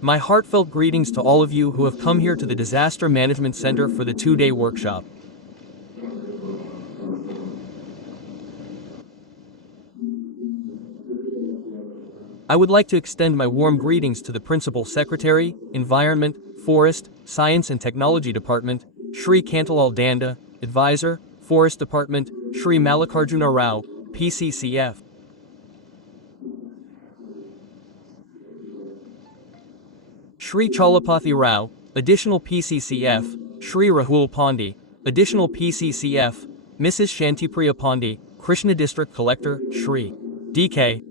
My heartfelt greetings to all of you who have come here to the Disaster Management Center for the 2-day workshop. I would like to extend my warm greetings to the Principal Secretary, Environment, Forest, Science and Technology Department, Shri Kantilal Danda, Advisor, Forest Department, Shri Mallikarjuna Rao, PCCF. Shri Chalapathy Rao, Additional PCCF, Shri Rahul Pandey, Additional PCCF, Mrs. Shantipriya Pandey, Krishna District Collector, Shri D.K.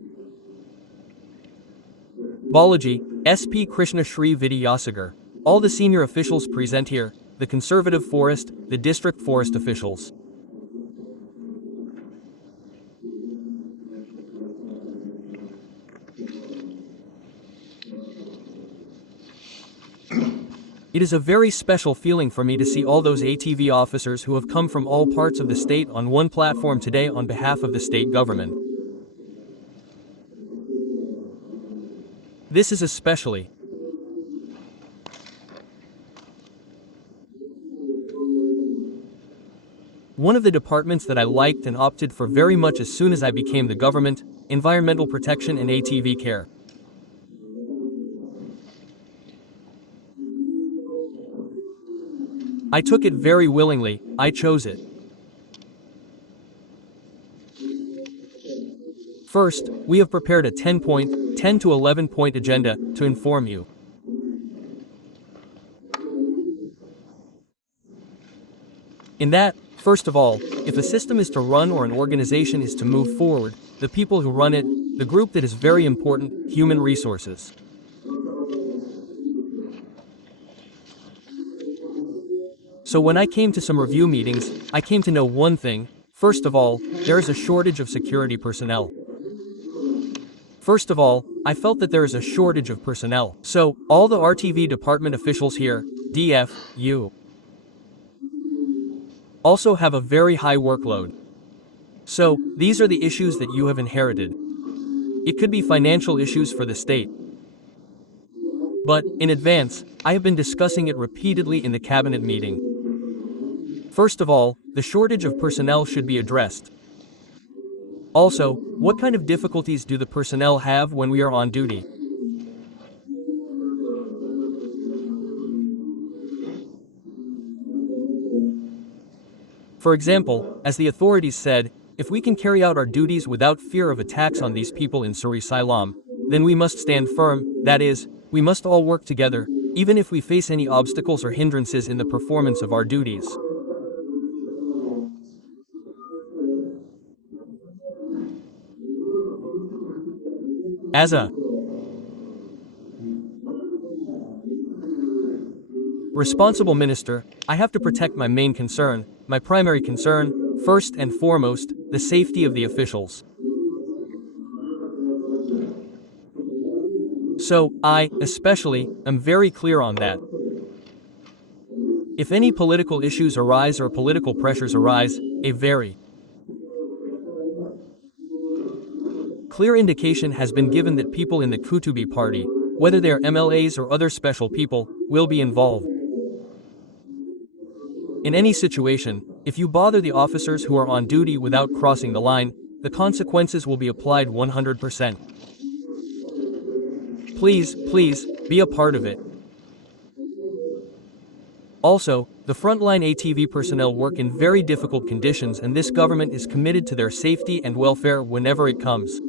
Balaji, SP Krishna Shri Vidyasagar. All the senior officials present here, the Conservative Forest, the District Forest officials. It is a very special feeling for me to see all those ATV officers who have come from all parts of the state on one platform today on behalf of the state government. This is especially one of the departments that I liked and opted for very much as soon as I became the government, environmental protection and ATV care. I took it very willingly, I chose it. First, we have prepared a 10-point, 10 to 11-point agenda to inform you. In that, first of all, if a system is to run or an organization is to move forward, the people who run it, the group that is very important, human resources. So when I came to some review meetings, I came to know one thing. First of all, there is a shortage of security personnel. First of all, I felt that there is a shortage of personnel. So, all the RTV department officials here, DF, you, also have a very high workload. So, these are the issues that you have inherited. It could be financial issues for the state. But, in advance, I have been discussing it repeatedly in the cabinet meeting. First of all, the shortage of personnel should be addressed. Also, what kind of difficulties do the personnel have when we are on duty? For example, as the authorities said, if we can carry out our duties without fear of attacks on these people in Suri Silam, then we must stand firm, that is, we must all work together, even if we face any obstacles or hindrances in the performance of our duties. As a responsible minister, I have to protect my main concern, my primary concern, first and foremost, the safety of the officials. So, I, especially, am very clear on that. If any political issues arise or political pressures arise, a very clear indication has been given that people in the Kutubi party, whether they are MLAs or other special people, will be involved. In any situation, if you bother the officers who are on duty without crossing the line, the consequences will be applied 100%. Please, be a part of it. Also, the frontline ATV personnel work in very difficult conditions and this government is committed to their safety and welfare whenever it comes.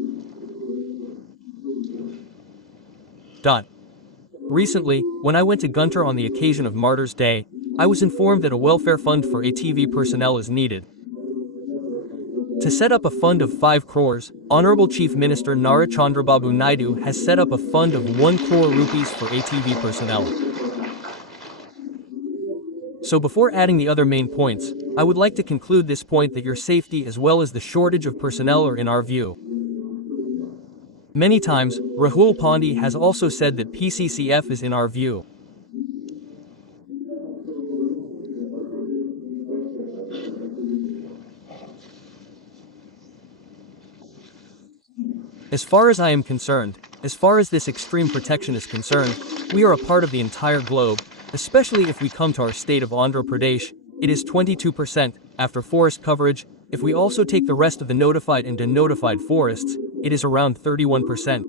Recently, when I went to Guntur on the occasion of Martyrs' Day, I was informed that a welfare fund for ATV personnel is needed. To set up a fund of 5 crores, Honorable Chief Minister Nara Chandrababu Naidu has set up a fund of 1 crore rupees for ATV personnel. So before adding the other main points, I would like to conclude this point that your safety as well as the shortage of personnel are in our view. Many times, Rahul Pandey has also said that PCCF is in our view. As far as I am concerned, as far as this extreme protection is concerned, We are a part of the entire globe, especially if we come to our state of Andhra Pradesh. It is 22% after forest coverage. If we also take the rest of the notified and denotified forests, it is around 31%.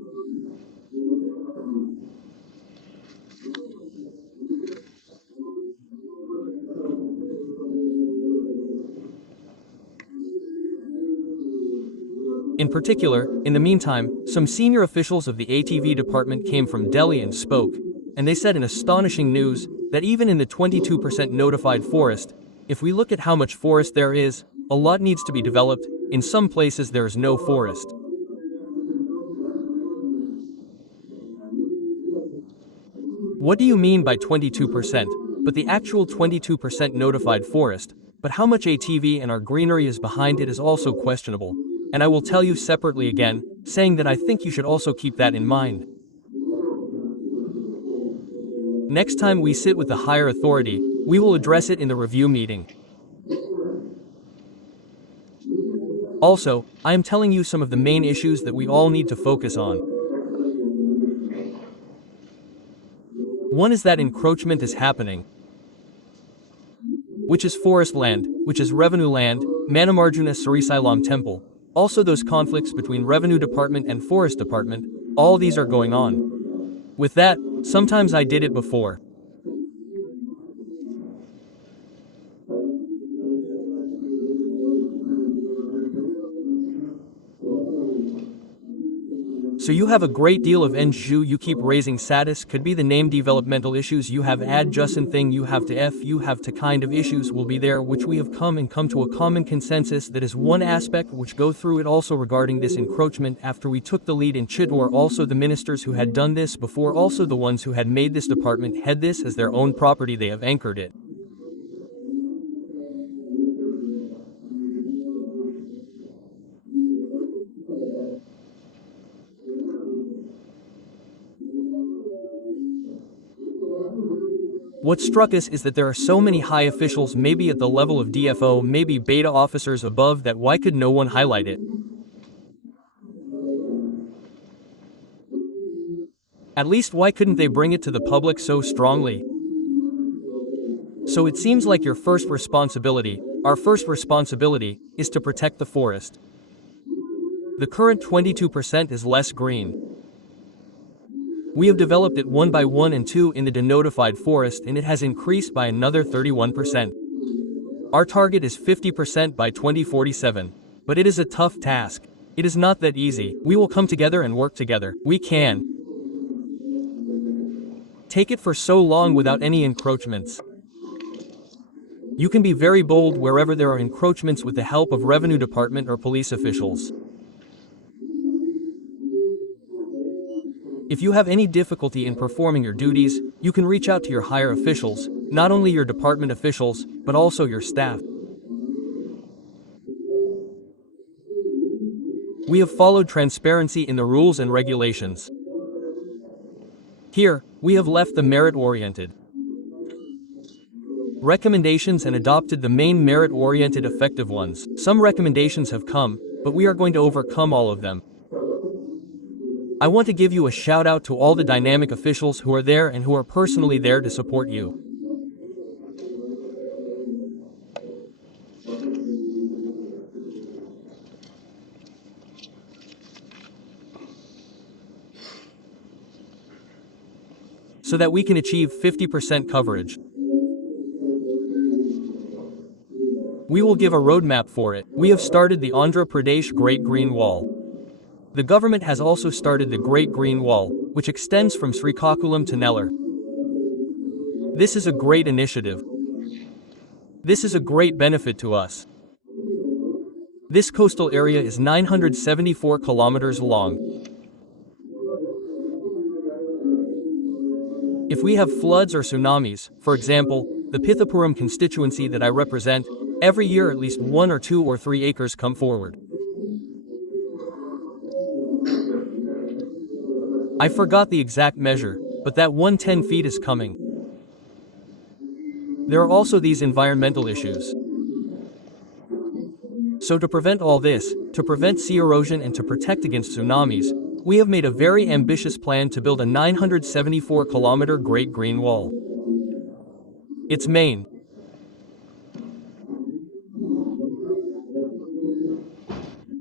In particular, in the meantime, some senior officials of the ATV department came from Delhi and spoke, and they said in astonishing news that even in the 22% notified forest, if we look at how much forest there is, a lot needs to be developed. In some places there is no forest. What do you mean by 22%? But the actual 22% notified forest, but how much ATV and our greenery is behind it is also questionable. And I will tell you separately again, saying that I think you should also keep that in mind. Next time we sit with the higher authority, we will address it in the review meeting. Also, I am telling you some of the main issues that we all need to focus on. One is that encroachment is happening, which is forest land, which is revenue land, Manamarjuna Srisailam temple. Also those conflicts between revenue department and forest department, all these are going on. With that, sometimes I did it before. So you have a great deal of NGU you keep raising status could be the name developmental issues you have adjacent thing you have to kind of issues will be there which we have come to a common consensus that is one aspect which go through it also regarding this encroachment after we took the lead in Chittor also the ministers who had done this before also the ones who had made this department head this as their own property they have anchored it. What struck us is that there are so many high officials maybe at the level of DFO maybe beta officers above that why could no one highlight it? At least why couldn't they bring it to the public so strongly? So it seems like your first responsibility, our first responsibility, is to protect the forest. The current 22% is less green. We have developed it 1 by 1 and 2 in the denotified forest and it has increased by another 31%. Our target is 50% by 2047. But it is a tough task. It is not that easy. We will come together and work together. We can take it for so long without any encroachments. You can be very bold wherever there are encroachments with the help of revenue department or police officials. If you have any difficulty in performing your duties, you can reach out to your higher officials, not only your department officials, but also your staff. We have followed transparency in the rules and regulations. Here, we have left the merit-oriented recommendations and adopted the main merit-oriented effective ones. Some recommendations have come, but we are going to overcome all of them. I want to give you a shout out to all the dynamic officials who are there and who are personally there to support you. So that we can achieve 50% coverage. We will give a roadmap for it. We have started the Andhra Pradesh Great Green Wall. The government has also started the Great Green Wall, which extends from Srikakulam to Nellore. This is a great initiative. This is a great benefit to us. This coastal area is 974 kilometers long. If we have floods or tsunamis, for example, the Pithapuram constituency that I represent, every year at least 1 or 2 or 3 acres come forward. I forgot the exact measure, but that 110 feet is coming. There are also these environmental issues. So to prevent all this, to prevent sea erosion and to protect against tsunamis, we have made a very ambitious plan to build a 974-kilometer Great Green Wall. Its main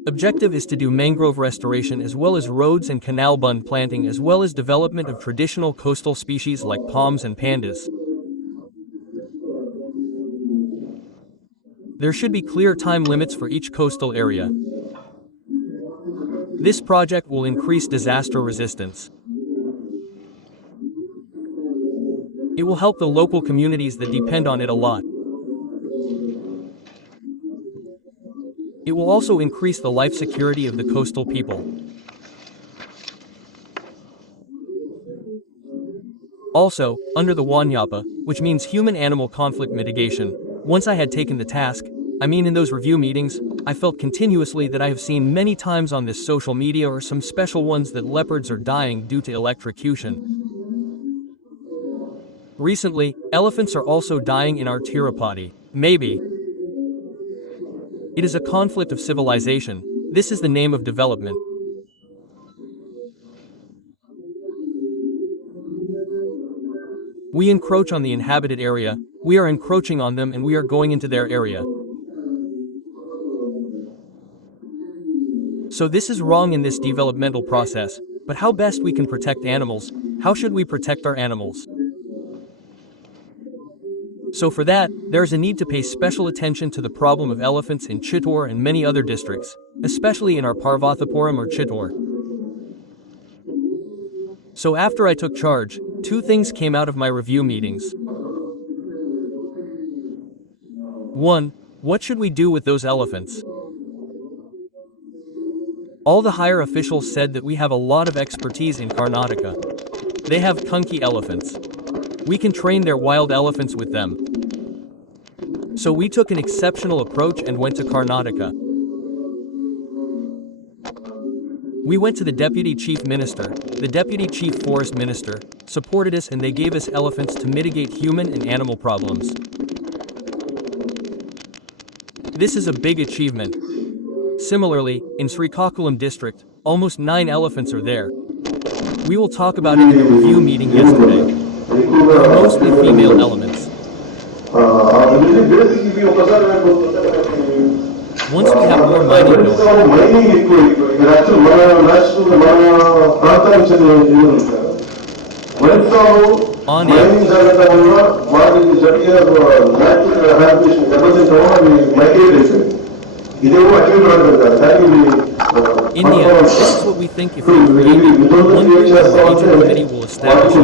objective is to do mangrove restoration as well as roads and canal bund planting as well as development of traditional coastal species like palms and pandas. There should be clear time limits for each coastal area. This project will increase disaster resistance. It will help the local communities that depend on it a lot. It will also increase the life security of the coastal people. Also, under the Wanyapa, which means human-animal conflict mitigation, once I had taken the task, in those review meetings, I felt continuously that I have seen many times on this social media or some special ones that leopards are dying due to electrocution. Recently, elephants are also dying in our Tirupati. Maybe it is a conflict of civilization. This is the name of development. We encroach on the inhabited area, we are encroaching on them and we are going into their area. So this is wrong in this developmental process, but how best we can protect animals, how should we protect our animals? So for that, there is a need to pay special attention to the problem of elephants in Chittor and many other districts, especially in our Parvathapuram or Chittor. So after I took charge, two things came out of my review meetings. One, what should we do with those elephants? All the higher officials said that we have a lot of expertise in Karnataka. They have kunki elephants. We can train their wild elephants with them. So we took an exceptional approach and went to Karnataka. We went to the Deputy Chief Minister, the Deputy Chief Forest Minister, supported us and they gave us elephants to mitigate human and animal problems. This is a big achievement. Similarly, in Srikakulam district, almost 9 elephants are there. We will talk about it in the review meeting yesterday. There are mostly female elements. Once we have more mining on India, this is what we think if we create it. One group of the region committee will establish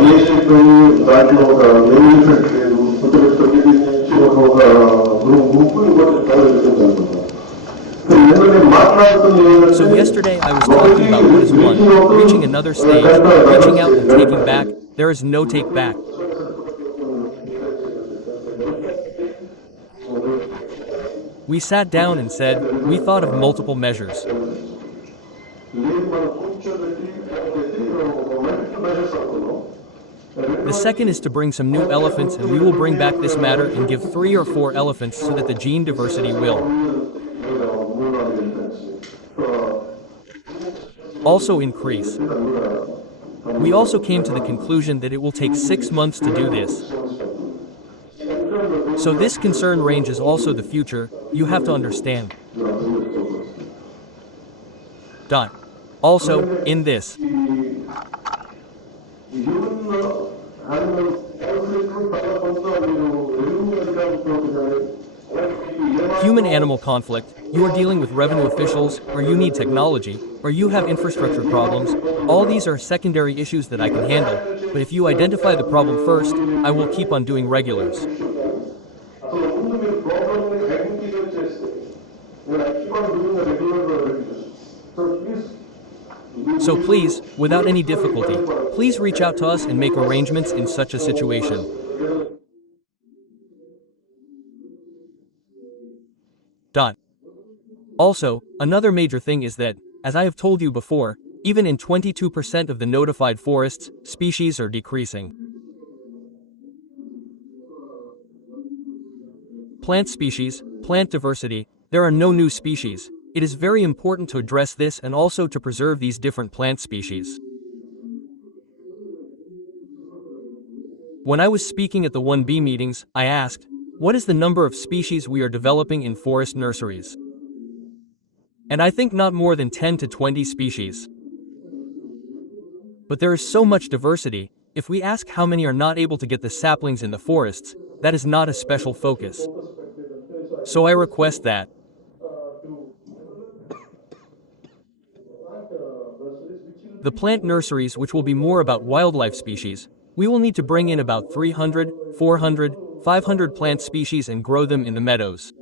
So yesterday I was talking about what is one, reaching another stage, reaching out and taking back, there is no take back. We sat down and said, we thought of multiple measures. The second is to bring some new elephants and we will bring back this matter and give 3 or 4 elephants so that the gene diversity will also increase. We also came to the conclusion that it will take 6 months to do this. So this concern range is also the future, you have to understand. Also, in this human-animal conflict, you are dealing with revenue officials, or you need technology, or you have infrastructure problems. All these are secondary issues that I can handle, but if you identify the problem first, I will keep on doing regulars. So please, without any difficulty, please reach out to us and make arrangements in such a situation. Also, another major thing is that, as I have told you before, even in 22% of the notified forests, species are decreasing. Plant species, plant diversity, there are no new species. it is very important to address this and also to preserve these different plant species. When I was speaking at the 1B meetings, I asked, what is the number of species we are developing in forest nurseries? And I think not more than 10 to 20 species. But there is so much diversity. If we ask how many are not able to get the saplings in the forests, that is not a special focus. So I request that the plant nurseries, which will be more about wildlife species, we will need to bring in about 300, 400, 500 plant species and grow them in the meadows.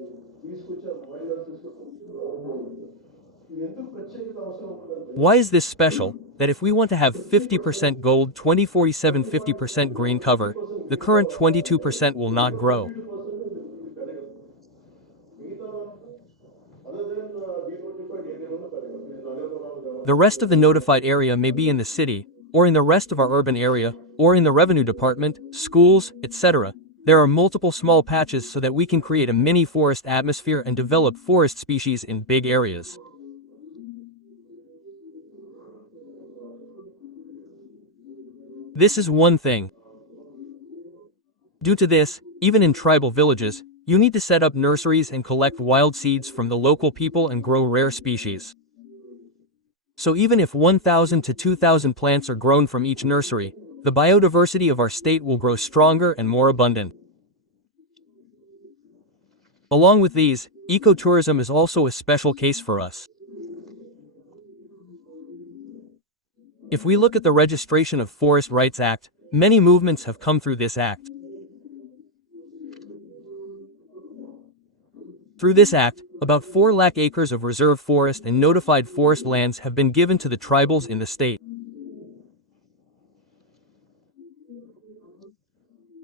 Why is this special? That if we want to have 50% gold, 2047 50% green cover, the current 22% will not grow. The rest of the notified area may be in the city, or in the rest of our urban area, or in the revenue department, schools, etc. There are multiple small patches so that we can create a mini forest atmosphere and develop forest species in big areas. This is one thing. Due to this, even in tribal villages, you need to set up nurseries and collect wild seeds from the local people and grow rare species. So even if 1,000 to 2,000 plants are grown from each nursery, the biodiversity of our state will grow stronger and more abundant. Along with these, ecotourism is also a special case for us. If we look at the Registration of Forest Rights Act, many movements have come through this act. Through this act, about 4 lakh acres of reserve forest and notified forest lands have been given to the tribals in the state.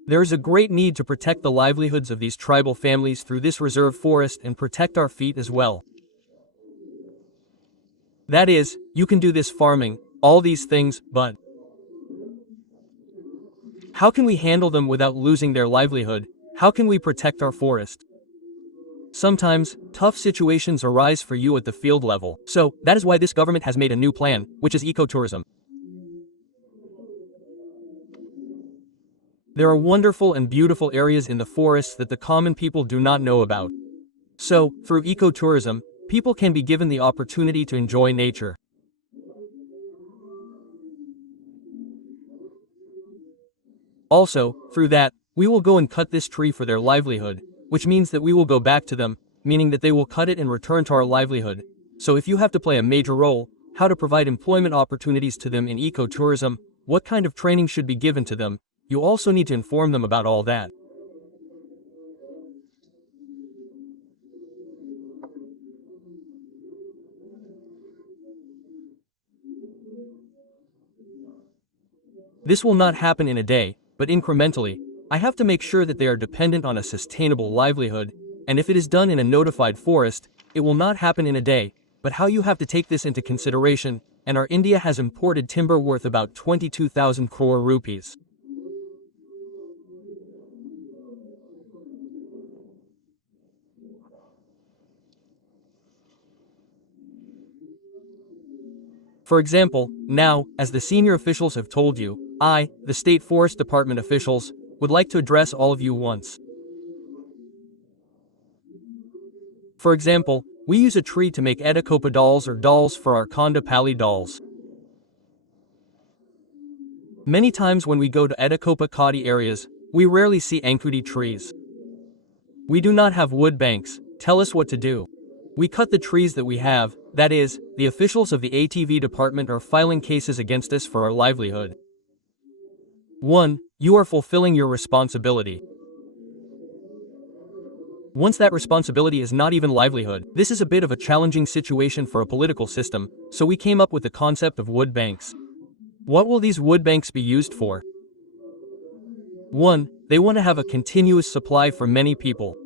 There is a great need to protect the livelihoods of these tribal families through this reserve forest and protect our feet as well. That is, you can do this farming, all these things, but how can we handle them without losing their livelihood? How can we protect our forest? Sometimes, tough situations arise for you at the field level. So, that is why this government has made a new plan, which is ecotourism. There are wonderful and beautiful areas in the forests that the common people do not know about. So, through ecotourism, people can be given the opportunity to enjoy nature. Also, through that, we will go and cut this tree for their livelihood, which means that we will go back to them, meaning that they will cut it and return to our livelihood. So if you have to play a major role, how to provide employment opportunities to them in ecotourism, what kind of training should be given to them, you also need to inform them about all that. This will not happen in a day, but incrementally. I have to make sure that they are dependent on a sustainable livelihood, and if it is done in a notified forest, it will not happen in a day, but how you have to take this into consideration, and our India has imported timber worth about 22,000 crore rupees. For example, now, as the senior officials have told you, I, the State Forest Department officials, would like to address all of you once. For example, we use a tree to make Edicopa dolls or dolls for our Kondapalli dolls. Many times when we go to Edicopa Kadi areas, we rarely see Ankudi trees. We do not have wood banks. Tell us what to do. We cut the trees that we have, that is, the officials of the ATV department are filing cases against us for our livelihood. 1. You are fulfilling your responsibility. Once that responsibility is not even livelihood, this is a bit of a challenging situation for a political system, so we came up with the concept of wood banks. What will these wood banks be used for? 1. They want to have a continuous supply for many people.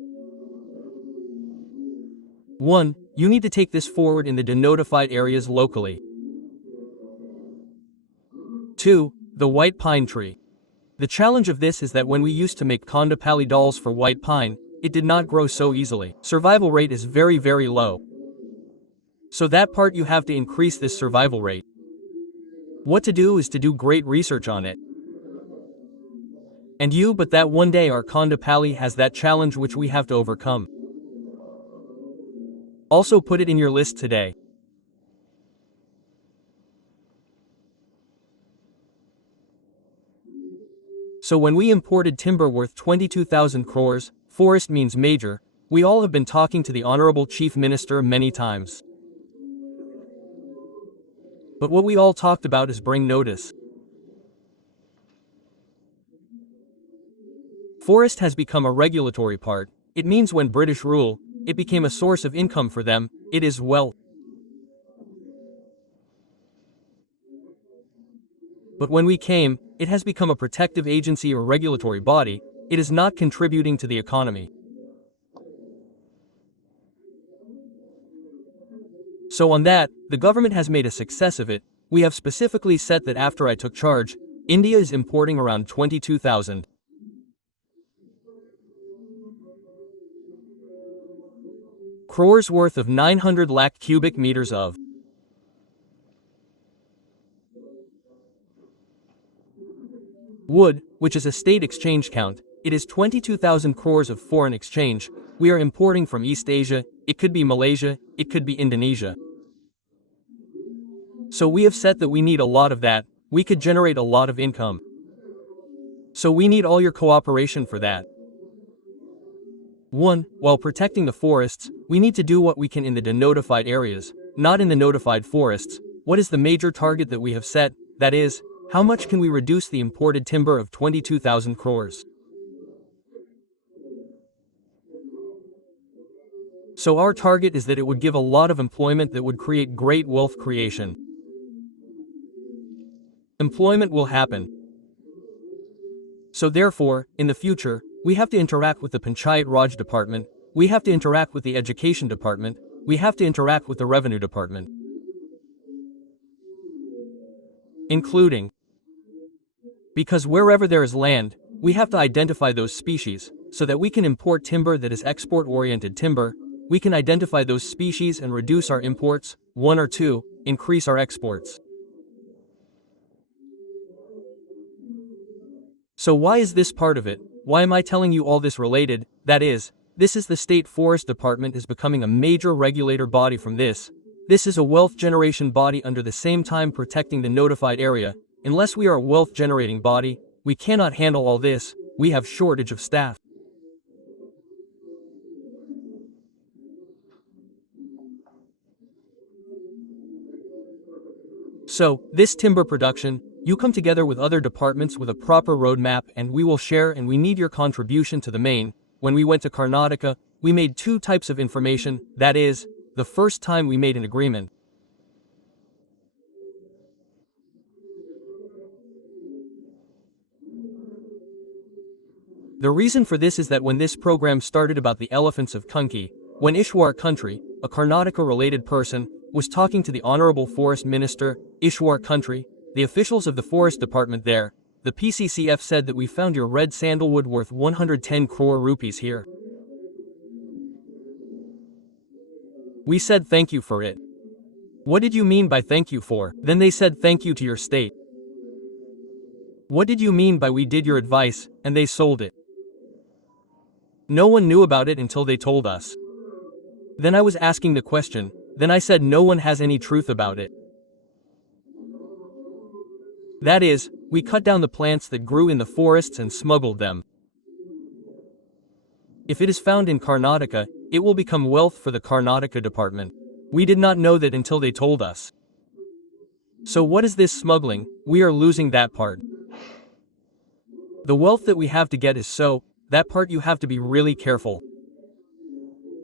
1. You need to take this forward in the denotified areas locally. 2. The white pine tree. The challenge of this is that when we used to make Kondapalli dolls for white pine, it did not grow so easily. Survival rate is very, very low. So that part you have to increase this survival rate. What to do is to do great research on it. And but that one day our Kondapalli has that challenge which we have to overcome. Also put it in your list today. So when we imported timber worth 22,000 crores, forest means major, we all have been talking to the Honorable Chief Minister many times. But what we all talked about is bring notice. Forest has become a regulatory part. It means when British rule, it became a source of income for them, it is wealth. But when we came, it has become a protective agency or regulatory body, it is not contributing to the economy. So on that, the government has made a success of it. We have specifically said that after I took charge, India is importing around 22,000 crores worth of 900 lakh cubic meters of wood, which is a state exchange count. It is 22,000 crores of foreign exchange. We are importing from East Asia, it could be Malaysia, it could be Indonesia. So we have said that we need a lot of that, we could generate a lot of income. So we need all your cooperation for that. 1. While protecting the forests, we need to do what we can in the denotified areas, not in the notified forests. What is the major target that we have set? That is, how much can we reduce the imported timber of 22,000 crores? So our target is that it would give a lot of employment that would create great wealth creation. Employment will happen. So therefore, in the future, we have to interact with the Panchayat Raj department, we have to interact with the education department, we have to interact with the revenue department. Including, because wherever there is land, we have to identify those species, so that we can import timber that is export-oriented timber, we can identify those species and reduce our imports, 1 or 2, increase our exports. So why is this part of it? Why am I telling you all this related? That is, this is the State Forest Department is becoming a major regulator body from this. This is a wealth generation body under the same time protecting the notified area. Unless we are a wealth generating body, we cannot handle all this, we have shortage of staff. So, this timber production, you come together with other departments with a proper roadmap and we will share and we need your contribution to the main. When we went to Karnataka, we made 2 types of information, that is, the first time we made an agreement. The reason for this is that when this program started about the elephants of Kunki, when Ishwar Country, a Karnataka-related person, was talking to the Honorable Forest Minister, Ishwar Country, the officials of the Forest Department there, the PCCF said that we found your red sandalwood worth 110 crore rupees here. We said thank you for it. What did you mean by thank you for? Then they said thank you to your state. What did you mean by we did your advice, and they sold it? No one knew about it until they told us. Then I was asking the question, then I said no one has any truth about it. That is, we cut down the plants that grew in the forests and smuggled them. If it is found in Karnataka, it will become wealth for the Karnataka department. We did not know that until they told us. So what is this smuggling? We are losing that part. The wealth that we have to get is so, that part you have to be really careful.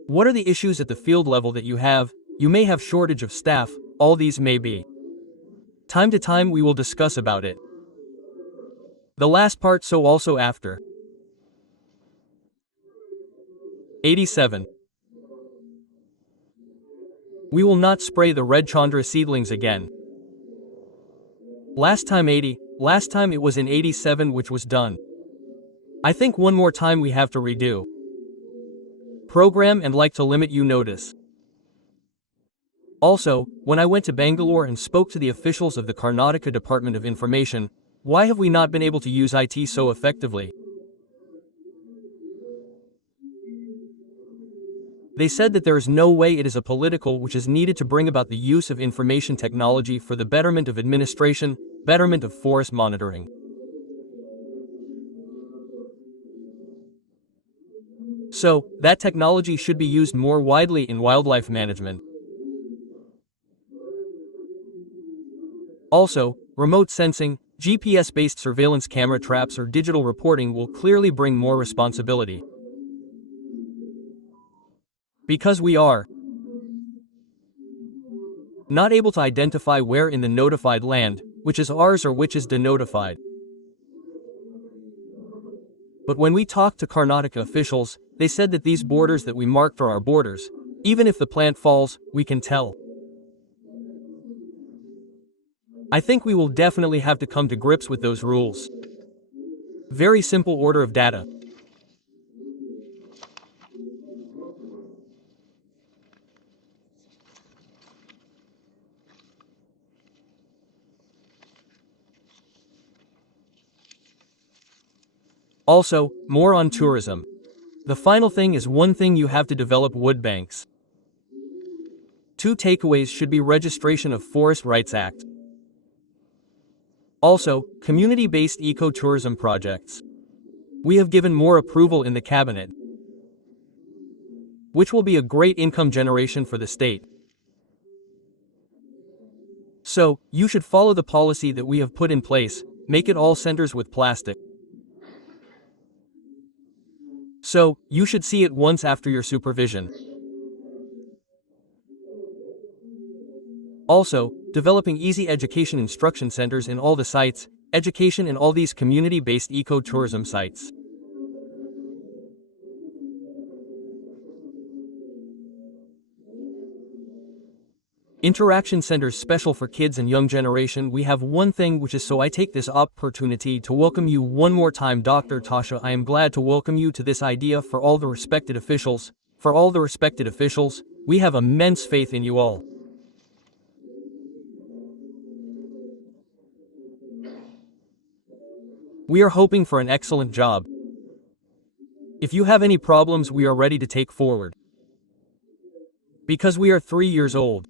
What are the issues at the field level that you have? You may have shortage of staff, all these may be. Time to time we will discuss about it. The last part so also after. 87. We will not spray the red Chandra seedlings again. Last time it was in 87 which was done. I think one more time we have to redo. Program and like to limit you notice. Also, when I went to Bangalore and spoke to the officials of the Karnataka Department of Information, why have we not been able to use IT so effectively? They said that there is no way it is a political which is needed to bring about the use of information technology for the betterment of administration, betterment of forest monitoring. So, that technology should be used more widely in wildlife management. Also, remote sensing, GPS-based surveillance camera traps or digital reporting will clearly bring more responsibility. Because we are not able to identify where in the notified land, which is ours or which is denotified. But when we talked to Karnataka officials, they said that these borders that we marked are our borders. Even if the plant falls, we can tell. I think we will definitely have to come to grips with those rules. Very simple order of data. Also, more on tourism. The final thing is one thing you have to develop wood banks. 2 takeaways should be registration of Forest Rights Act. Also, community-based ecotourism projects. We have given more approval in the cabinet, which will be a great income generation for the state. So, you should follow the policy that we have put in place, make it all centers with plastic. So, you should see it once after your supervision. Also, developing easy education instruction centers in all the sites, education in all these community-based ecotourism sites. Interaction centers special for kids and young generation. We have one thing which is so I take this opportunity to welcome you one more time, Dr. Tasha. I am glad to welcome you to this idea for all the respected officials. For all the respected officials, we have immense faith in you all. We are hoping for an excellent job. If you have any problems, we are ready to take forward. Because we are 3 years old.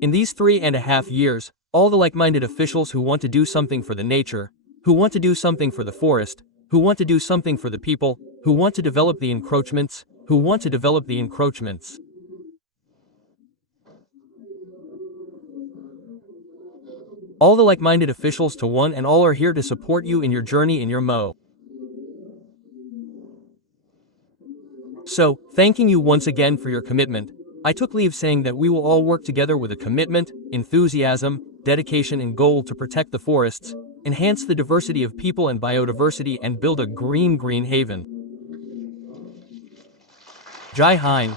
In these 3.5 years, all the like-minded officials who want to do something for the nature, who want to do something for the forest, who want to do something for the people, who want to develop the encroachments, All the like-minded officials to one and all are here to support you in your journey in your Mo. So, thanking you once again for your commitment, I took leave saying that we will all work together with a commitment, enthusiasm, dedication and goal to protect the forests, enhance the diversity of people and biodiversity and build a green haven. Jai Hind.